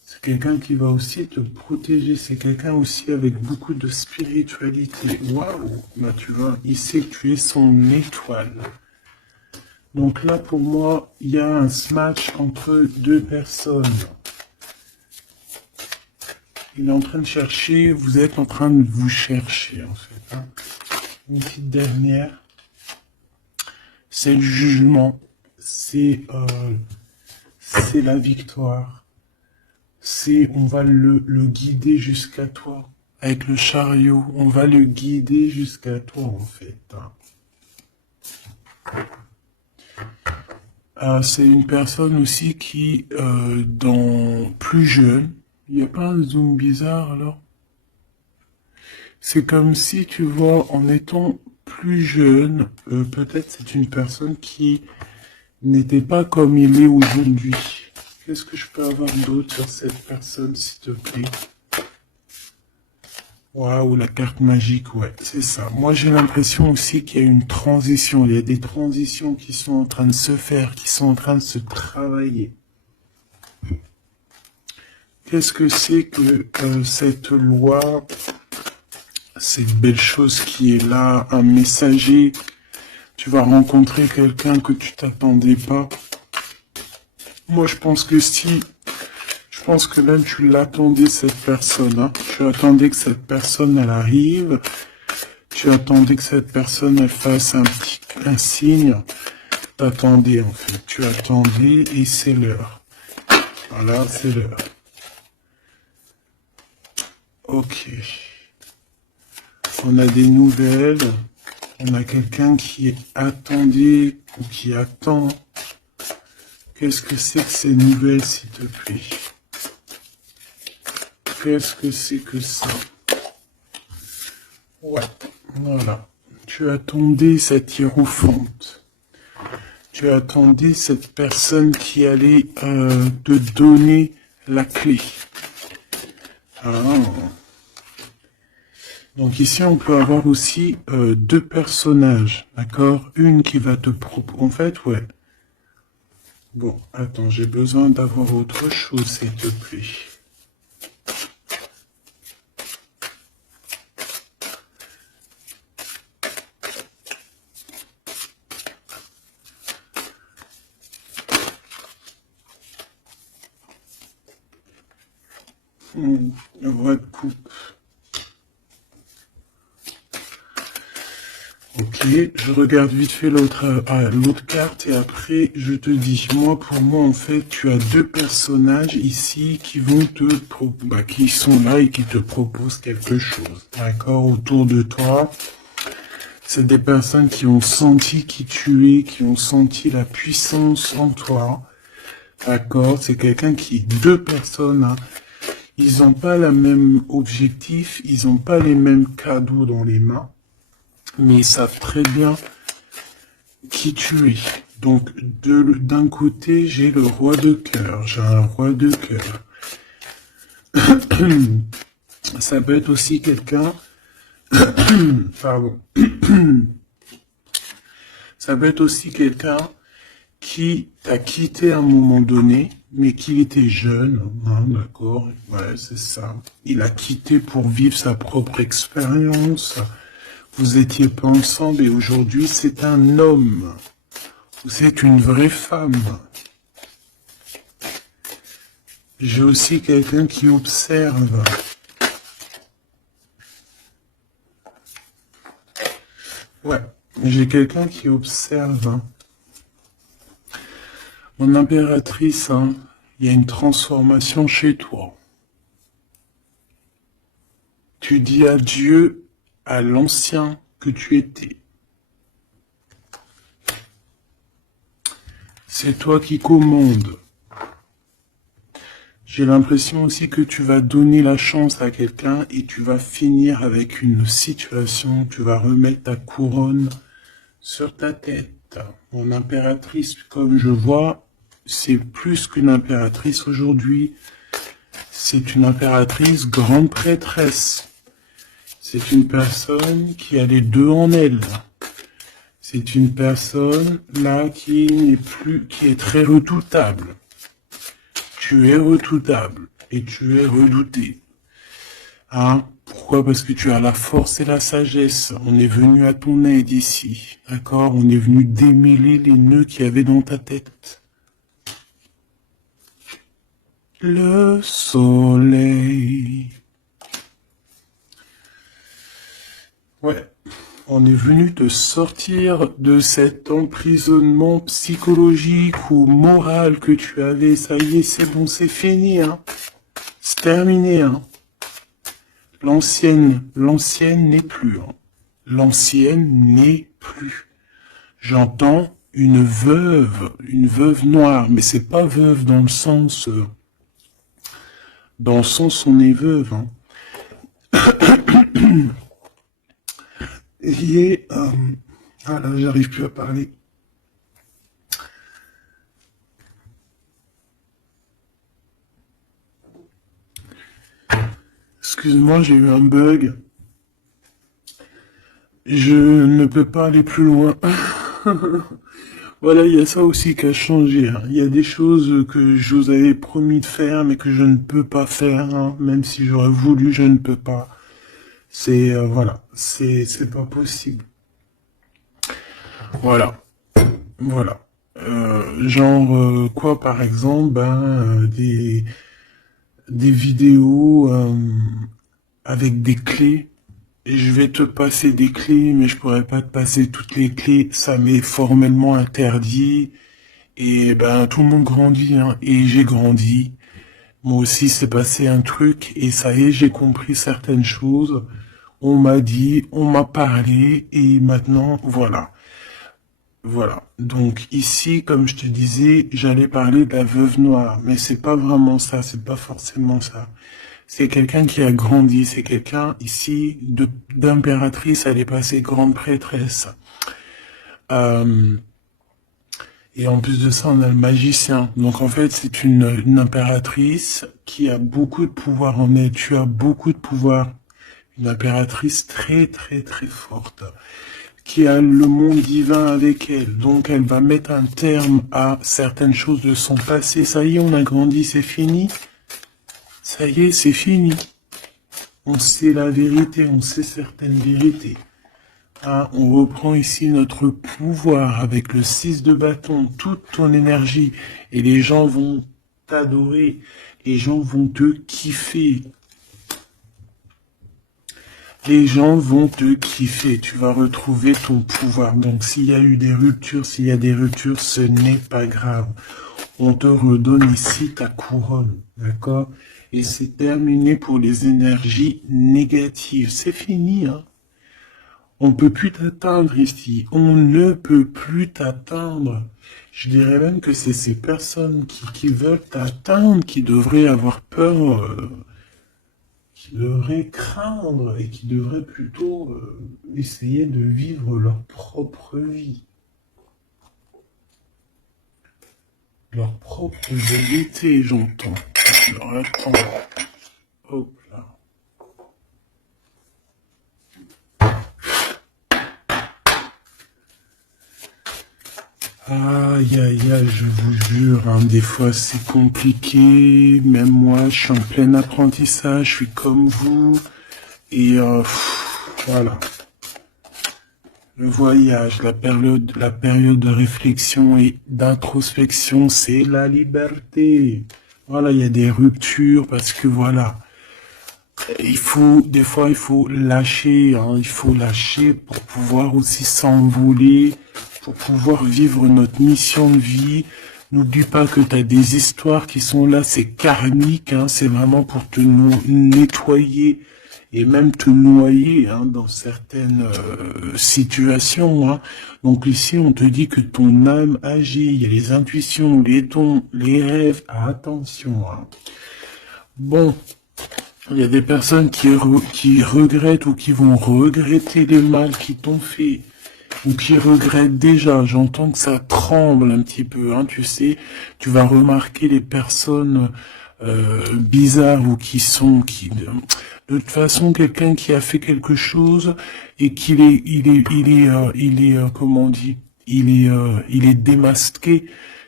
C'est quelqu'un qui va aussi te protéger. C'est quelqu'un aussi avec beaucoup de spiritualité. Waouh, bah tu vois, il sait que tu es son étoile. Donc là, pour moi, il y a un match entre deux personnes. Il est en train de chercher, vous êtes en train de vous chercher, en fait. Hein. Une petite dernière. C'est le jugement. C'est la victoire. On va le guider jusqu'à toi. Avec le chariot, on va le guider jusqu'à toi, en fait. Hein. C'est une personne aussi qui, plus jeune, il n'y a pas un zoom bizarre alors? C'est comme si, tu vois, en étant plus jeune. Peut-être c'est une personne qui n'était pas comme il est aujourd'hui. Qu'est-ce que je peux avoir d'autre sur cette personne, s'il te plaît? Waouh, la carte magique, ouais, c'est ça. Moi, j'ai l'impression aussi qu'il y a une transition. Il y a des transitions qui sont en train de se faire, qui sont en train de se travailler. Qu'est-ce que c'est que cette loi, cette belle chose qui est là, un messager? Tu vas rencontrer quelqu'un que tu t'attendais pas. Moi, je pense que je pense que même tu l'attendais, cette personne, hein. Tu attendais que cette personne, elle arrive. Tu attendais que cette personne, elle fasse un signe. T'attendais, en fait. Tu attendais et c'est l'heure. Voilà, c'est l'heure. Ok. On a des nouvelles. On a quelqu'un qui attendait ou qui attend. Qu'est-ce que c'est que ces nouvelles, s'il te plaît? Qu'est-ce que c'est que ça? Ouais, voilà. Tu attendais cette hiérophante. Tu attendais cette personne qui allait te donner la clé. Ah. Donc ici, on peut avoir aussi deux personnages, d'accord? Une qui va te proposer... En fait, ouais. Bon, attends, j'ai besoin d'avoir autre chose, s'il te plaît. Roi de coupe. Ok, je regarde vite fait l'autre carte et après je te dis, moi pour moi en fait tu as deux personnages ici qui vont qui sont là et qui te proposent quelque chose, d'accord, autour de toi. C'est des personnes qui ont senti qui tu es, qui ont senti la puissance en toi, d'accord. C'est deux personnes, hein. Ils n'ont pas le même objectif, ils n'ont pas les mêmes cadeaux dans les mains. Mais ils savent très bien qui tu es. Donc, d'un côté, j'ai le roi de cœur. J'ai un roi de cœur. Ça peut être aussi quelqu'un... Pardon. Ça peut être aussi quelqu'un qui t'a quitté à un moment donné, mais qui était jeune, hein, d'accord? Ouais, c'est ça. Il a quitté pour vivre sa propre expérience. Vous étiez pas ensemble et aujourd'hui c'est un homme. Vous êtes une vraie femme. J'ai aussi quelqu'un qui observe. Ouais, j'ai quelqu'un qui observe. Mon impératrice, hein, il y a une transformation chez toi. Tu dis adieu à l'ancien que tu étais. C'est toi qui commandes. J'ai l'impression aussi que tu vas donner la chance à quelqu'un et tu vas finir avec une situation, tu vas remettre ta couronne sur ta tête. Mon impératrice, comme je vois, c'est plus qu'une impératrice aujourd'hui. C'est une impératrice grande prêtresse. C'est une personne qui a les deux en elle. C'est une personne là qui est très redoutable. Tu es redoutable et tu es redouté. Hein? Pourquoi? Parce que tu as la force et la sagesse. On est venu à ton aide ici. D'accord? On est venu démêler les nœuds qu'il y avait dans ta tête. Le soleil. Ouais. On est venu te sortir de cet emprisonnement psychologique ou moral que tu avais. Ça y est, c'est bon, c'est fini, hein. C'est terminé, hein. L'ancienne n'est plus, hein. L'ancienne n'est plus. J'entends une veuve noire, mais c'est pas veuve dans le sens on est veuve, hein. Et, ah là, j'arrive plus à parler. Excuse-moi, j'ai eu un bug. Je ne peux pas aller plus loin. Voilà, il y a ça aussi qui a changé, hein. Il y a des choses que je vous avais promis de faire, mais que je ne peux pas faire, hein. Même si j'aurais voulu, je ne peux pas. Voilà, c'est pas possible. Voilà, voilà. Quoi, par exemple, des vidéos avec des clés. Et je vais te passer des clés, mais je pourrais pas te passer toutes les clés. Ça m'est formellement interdit. Et ben tout le monde grandit, hein. Et j'ai grandi. Moi aussi, c'est passé un truc. Et ça y est, j'ai compris certaines choses. On m'a dit, on m'a parlé. Et maintenant, voilà. Voilà. Donc ici, comme je te disais, j'allais parler de la veuve noire, mais c'est pas vraiment ça, c'est pas forcément ça. C'est quelqu'un qui a grandi, c'est quelqu'un ici d'impératrice, elle est passée grande prêtresse. Euh, et en plus de ça, on a le magicien. Donc en fait, c'est une impératrice qui a beaucoup de pouvoir en elle. Tu as beaucoup de pouvoir. Une impératrice très très très forte, qui a le monde divin avec elle. Donc elle va mettre un terme à certaines choses de son passé. Ça y est, on a grandi, c'est fini. Ça y est, c'est fini. On sait la vérité, on sait certaines vérités. Ah, on reprend ici notre pouvoir avec le 6 de bâton, toute ton énergie. Et les gens vont t'adorer. Les gens vont te kiffer. Les gens vont te kiffer, tu vas retrouver ton pouvoir. Donc s'il y a eu des ruptures, s'il y a des ruptures, ce n'est pas grave. On te redonne ici ta couronne, d'accord? Et c'est terminé pour les énergies négatives. C'est fini, hein? On peut plus t'atteindre ici. On ne peut plus t'atteindre. Je dirais même que c'est ces personnes qui veulent t'atteindre qui devraient avoir peur. Qui devraient craindre et qui devraient plutôt essayer de vivre leur propre vie, leur propre vérité, j'entends. Alors attends, hop là. Aïe aïe aïe, je vous jure, hein, des fois c'est compliqué, même moi je suis en plein apprentissage, je suis comme vous, et voilà. Le voyage, la période de réflexion et d'introspection, c'est la liberté. Voilà, il y a des ruptures parce que voilà, des fois, il faut lâcher, hein, il faut lâcher pour pouvoir aussi s'envoler, pour pouvoir vivre notre mission de vie. N'oublie pas que tu as des histoires qui sont là, c'est karmique, hein, c'est vraiment pour te nettoyer et même te noyer, hein, dans certaines situations, hein. Donc ici, on te dit que ton âme agit, il y a les intuitions, les dons, les rêves, attention, hein. Bon, il y a des personnes qui regrettent ou qui vont regretter les mal qui t'ont fait, ou qui regrettent déjà. J'entends que ça tremble un petit peu, hein, tu sais. Tu vas remarquer les personnes bizarres ou de toute façon, quelqu'un qui a fait quelque chose et comment on dit, il est démasqué.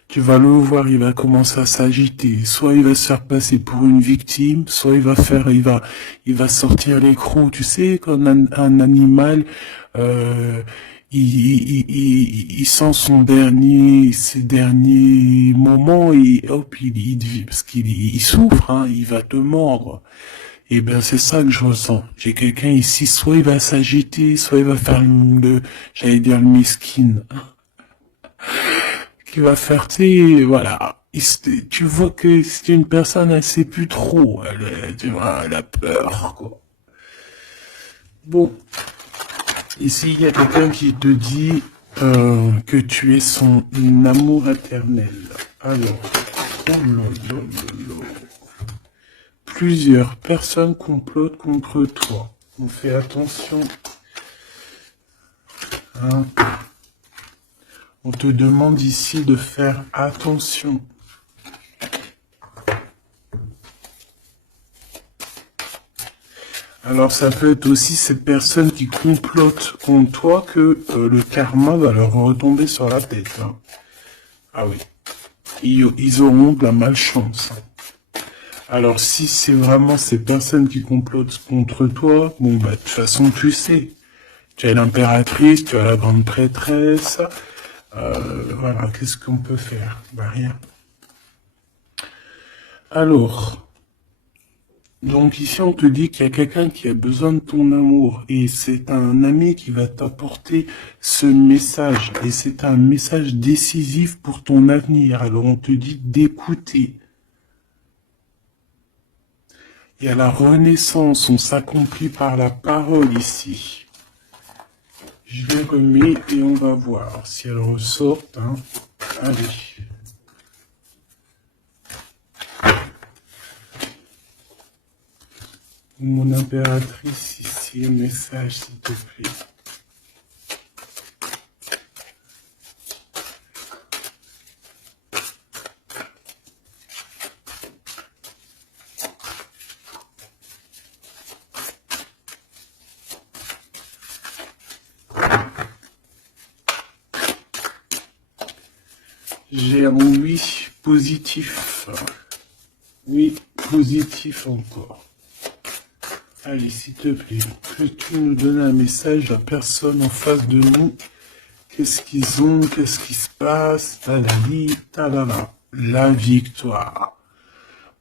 Tu vas le voir, il va commencer à s'agiter. Soit il va se faire passer pour une victime, soit il va sortir les crocs. Tu sais, quand un animal, euh, il sent ses derniers moments et hop, parce il souffre, hein, il va te mordre. Et ben, c'est ça que je ressens. J'ai quelqu'un ici, soit il va s'agiter, soit il va faire j'allais dire le miskin, qui va faire, tu sais, voilà. Tu vois que c'est une personne, elle sait plus trop, tu vois, elle a peur, quoi. Bon, ici, il y a quelqu'un qui te dit que tu es son amour éternel. Alors, oh là là là là. Plusieurs personnes complotent contre toi. On fait attention. hein. On te demande ici de faire attention. Alors ça peut être aussi cette personne qui complote contre toi que le karma va leur retomber sur la tête. Hein. Ah oui. Ils auront de la malchance. Alors si c'est vraiment ces personnes qui complotent contre toi, bon bah de toute façon tu sais. Tu as l'impératrice, tu as la grande prêtresse. Voilà, qu'est-ce qu'on peut faire? Bah rien. Alors... Donc ici, on te dit qu'il y a quelqu'un qui a besoin de ton amour et c'est un ami qui va t'apporter ce message et c'est un message décisif pour ton avenir. Alors on te dit d'écouter. Il y a la renaissance, on s'accomplit par la parole ici. Je les remets et on va voir si elles ressortent. Hein. Allez. Mon impératrice ici, un message s'il te plaît. J'ai un oui positif. Oui, positif encore. Allez, s'il te plaît, que tu nous donnes un message à personne en face de nous. Qu'est-ce qu'ils ont? Qu'est-ce qui se passe? Talali, talala. La victoire.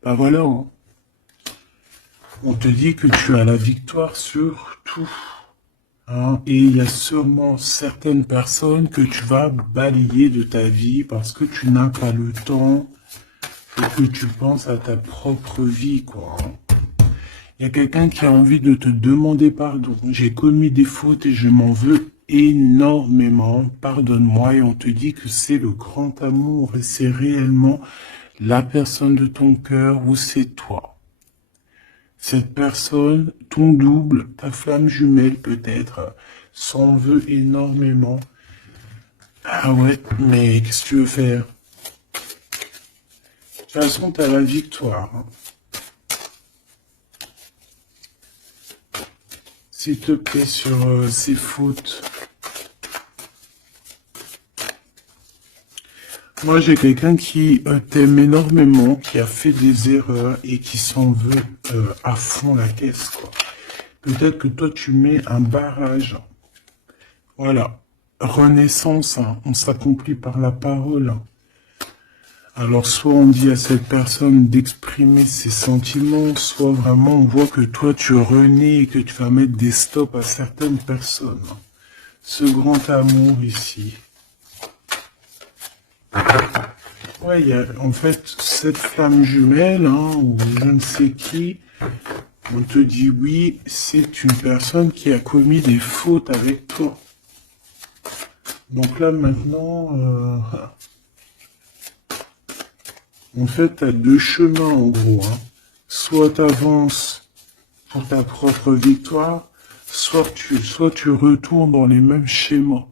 Bah voilà. Hein. On te dit que tu as la victoire sur tout. Hein, et il y a sûrement certaines personnes que tu vas balayer de ta vie parce que tu n'as pas le temps et que tu penses à ta propre vie, quoi. Il y a quelqu'un qui a envie de te demander pardon. J'ai commis des fautes et je m'en veux énormément. Pardonne-moi. Et on te dit que c'est le grand amour et c'est réellement la personne de ton cœur ou c'est toi. Cette personne, ton double, ta flamme jumelle peut-être, s'en veut énormément. Ah ouais, mais qu'est-ce que tu veux faire? De toute façon, tu as la victoire. Hein. S'il te plaît, sur ces fautes. Moi, j'ai quelqu'un qui t'aime énormément, qui a fait des erreurs et qui s'en veut à fond la caisse, quoi. Peut-être que toi, tu mets un barrage. Voilà. Renaissance, hein. On s'accomplit par la parole. Hein. Alors, soit on dit à cette personne d'exprimer ses sentiments, soit vraiment on voit que toi, tu renais et que tu vas mettre des stops à certaines personnes. Ce grand amour ici. Ouais, il y a en fait cette flamme jumelle, hein, ou je ne sais qui, on te dit oui, c'est une personne qui a commis des fautes avec toi. Donc là maintenant, en fait, tu as deux chemins en gros. Hein. Soit tu avances pour ta propre victoire, soit tu retournes dans les mêmes schémas.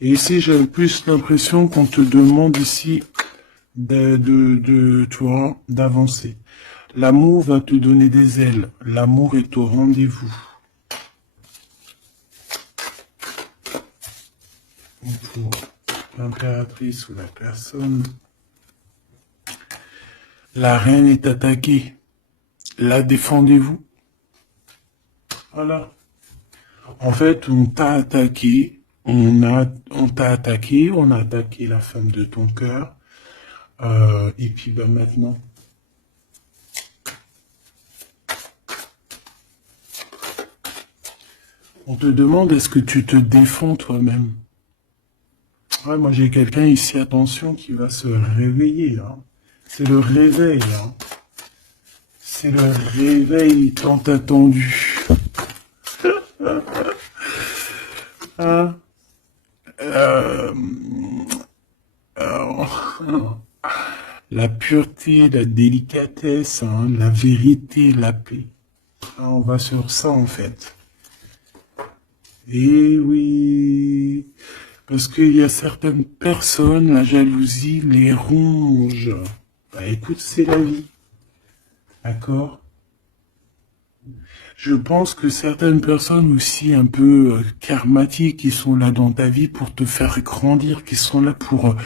Et ici, j'ai plus l'impression qu'on te demande ici d'avancer. L'amour va te donner des ailes. L'amour est au rendez-vous. Pour l'impératrice ou la personne. La reine est attaquée. La défendez-vous. Voilà. En fait, on t'a attaqué. On t'a attaqué, on a attaqué la femme de ton cœur. Et puis bah, maintenant, on te demande est-ce que tu te défends toi-même. Ouais, moi j'ai quelqu'un ici, attention, qui va se réveiller. Hein. C'est le réveil. Hein. C'est le réveil tant attendu. Hein? La pureté, la délicatesse, hein, la vérité, la paix. On va sur ça en fait. Eh oui, parce qu'il y a certaines personnes, la jalousie les ronge. Bah écoute, c'est la vie, d'accord? Je pense que certaines personnes aussi un peu karmatiques qui sont là dans ta vie pour te faire grandir, qui sont là pour...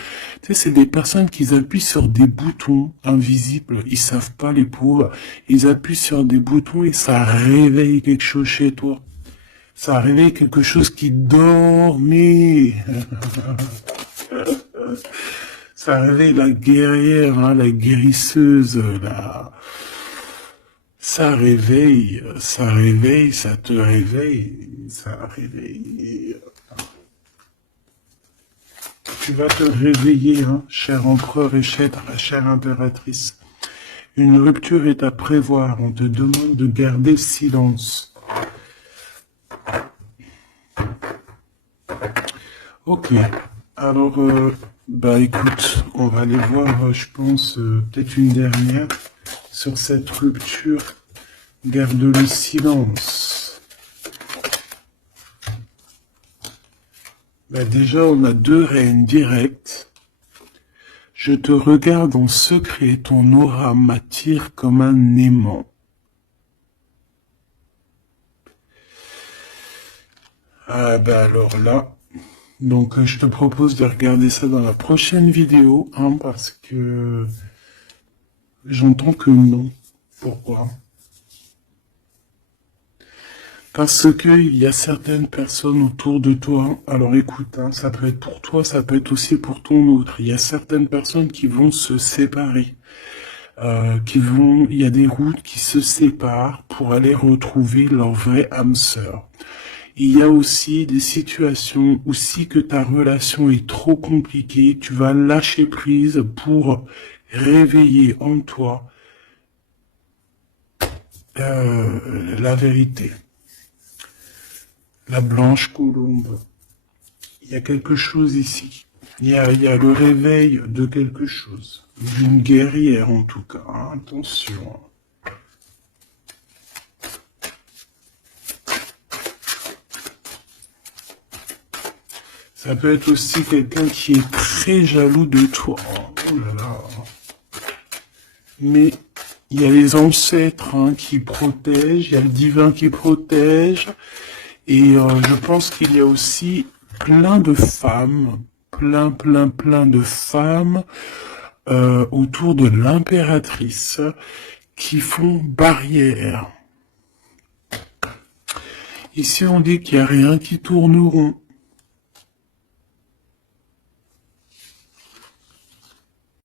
tu sais, c'est des personnes qui appuient sur des boutons invisibles. Ils savent pas, les pauvres. Ils appuient sur des boutons et ça réveille quelque chose chez toi. Ça réveille quelque chose qui dormait. Ça réveille la guerrière, hein, la guérisseuse, la... ça réveille, ça te réveille, ça réveille. Tu vas te réveiller, hein, cher empereur et chère impératrice. Une rupture est à prévoir, on te demande de garder silence. Ok, alors, bah écoute, on va aller voir, je pense, peut-être une dernière sur cette rupture. Garde le silence. Bah déjà, on a 2 reines directes. Je te regarde en secret, ton aura m'attire comme un aimant. Ah bah alors là, donc je te propose de regarder ça dans la prochaine vidéo, hein, parce que j'entends que non. Pourquoi? Parce que il y a certaines personnes autour de toi. Alors écoute, hein, ça peut être pour toi, ça peut être aussi pour ton autre. Il y a certaines personnes qui vont se séparer, il y a des routes qui se séparent pour aller retrouver leur vraie âme sœur. Il y a aussi des situations où si que ta relation est trop compliquée, tu vas lâcher prise pour réveiller en toi la vérité. La blanche colombe. Il y a quelque chose ici. Il y a le réveil de quelque chose. D'une guerrière en tout cas. Hein, attention. Ça peut être aussi quelqu'un qui est très jaloux de toi. Oh là là. Mais il y a les ancêtres, hein, qui protègent, il y a le divin qui protège. Et je pense qu'il y a aussi plein de femmes, plein de femmes autour de l'impératrice qui font barrière. Ici on dit qu'il n'y a rien qui tourne rond.